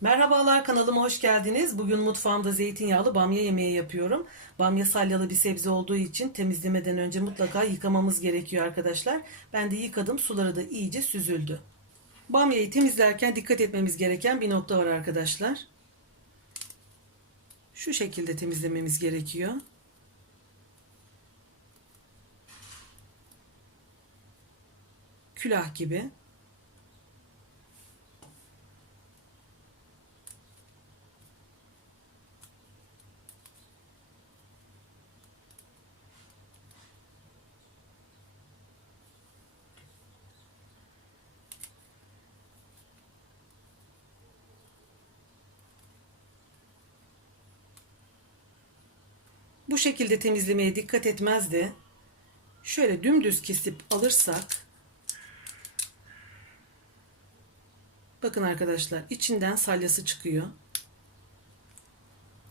Merhabalar kanalıma hoş geldiniz. Bugün mutfağımda zeytinyağlı bamya yemeği yapıyorum. Bamya salyalı bir sebze olduğu için temizlemeden önce mutlaka yıkamamız gerekiyor arkadaşlar. Ben de yıkadım. Suları da iyice süzüldü. Bamyayı temizlerken dikkat etmemiz gereken bir nokta var arkadaşlar. Şu şekilde temizlememiz gerekiyor. Külah gibi. Bu şekilde temizlemeye dikkat etmez de şöyle dümdüz kesip alırsak bakın arkadaşlar içinden salyası çıkıyor.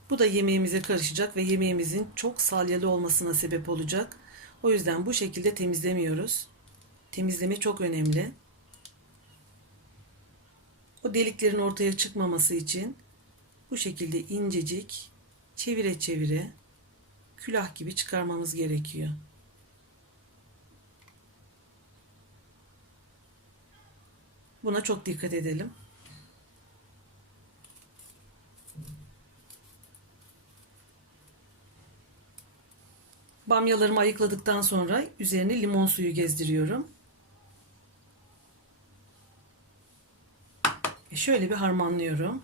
Bu da yemeğimize karışacak ve yemeğimizin çok salyalı olmasına sebep olacak. O yüzden bu şekilde temizlemiyoruz. Temizleme çok önemli. O deliklerin ortaya çıkmaması için bu şekilde incecik çevire çevire külah gibi çıkarmamız gerekiyor. Buna çok dikkat edelim. Bamyalarımı ayıkladıktan sonra üzerine limon suyu gezdiriyorum. Ve şöyle bir harmanlıyorum.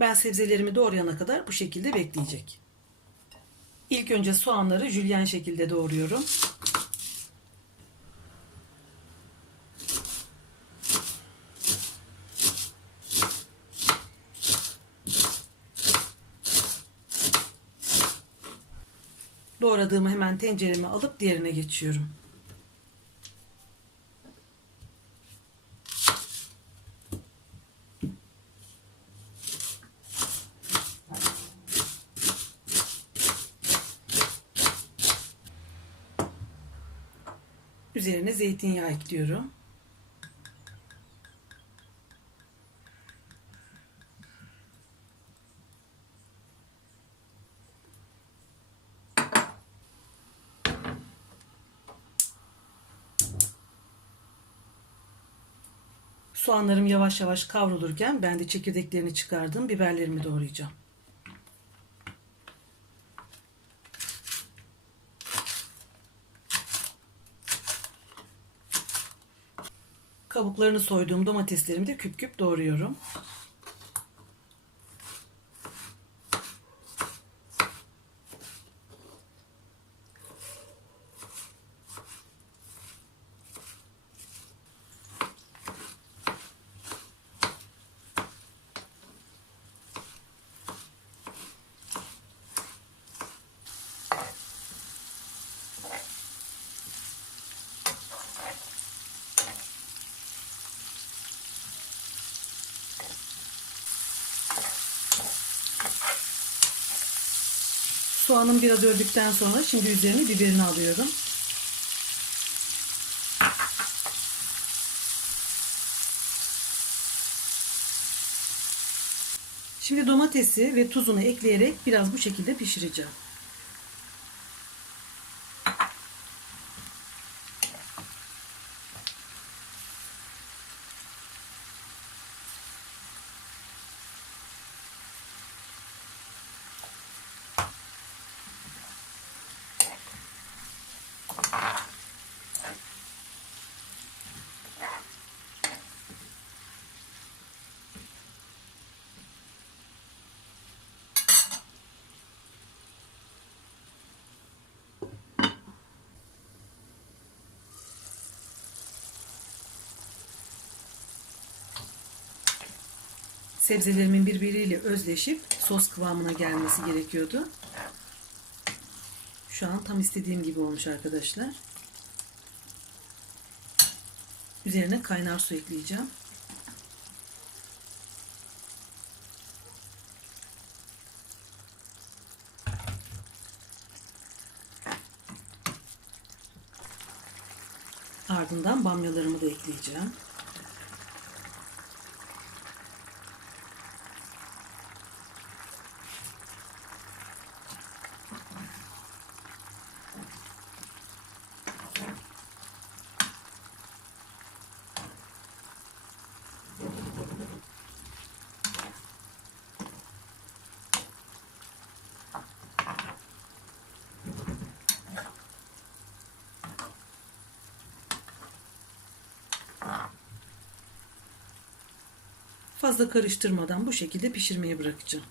Ben sebzelerimi doğrayana kadar bu şekilde bekleyecek. İlk önce soğanları jülyen şekilde doğruyorum. Doğradığımı hemen tencereme alıp diğerine geçiyorum. Üzerine zeytinyağı ekliyorum. Soğanlarım yavaş yavaş kavrulurken ben de çekirdeklerini çıkardım. Biberlerimi doğrayacağım. Kabuklarını soyduğum domateslerimi de küp küp doğruyorum. Soğanım biraz ördükten sonra şimdi üzerine biberini alıyorum. Şimdi domatesi ve tuzunu ekleyerek biraz bu şekilde pişireceğim. sebzelerimin birbiriyle özleşip sos kıvamına gelmesi gerekiyordu. Şu an tam istediğim gibi olmuş arkadaşlar. Üzerine kaynar su ekleyeceğim. Ardından bamyalarımı da ekleyeceğim. Fazla karıştırmadan bu şekilde pişirmeye bırakacağım.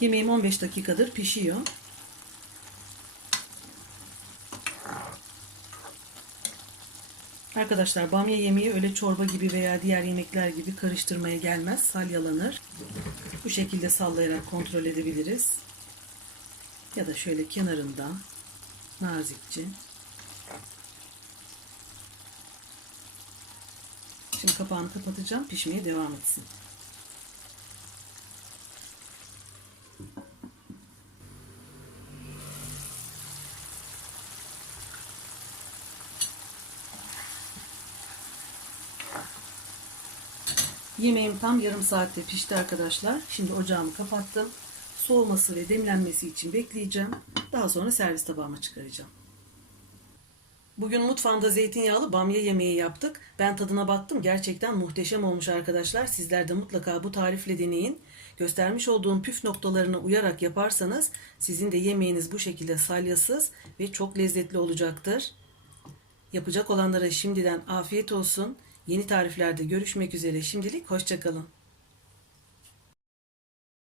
Yemeğim 15 dakikadır pişiyor. Arkadaşlar bamya yemeği öyle çorba gibi veya diğer yemekler gibi karıştırmaya gelmez. Salyalanır. Bu şekilde sallayarak kontrol edebiliriz. Ya da şöyle kenarından nazikçe. Şimdi kapağını kapatacağım. Pişmeye devam etsin. Yemeğim tam yarım saatte pişti arkadaşlar. Şimdi ocağımı kapattım. Soğuması ve demlenmesi için bekleyeceğim. Daha sonra servis tabağıma çıkaracağım. Bugün mutfağımda zeytinyağlı bamya yemeği yaptık. Ben tadına baktım. Gerçekten muhteşem olmuş arkadaşlar. Sizler de mutlaka bu tarifle deneyin. Göstermiş olduğum püf noktalarına uyarak yaparsanız sizin de yemeğiniz bu şekilde salyasız ve çok lezzetli olacaktır. Yapacak olanlara şimdiden afiyet olsun. Yeni tariflerde görüşmek üzere. Şimdilik hoşçakalın.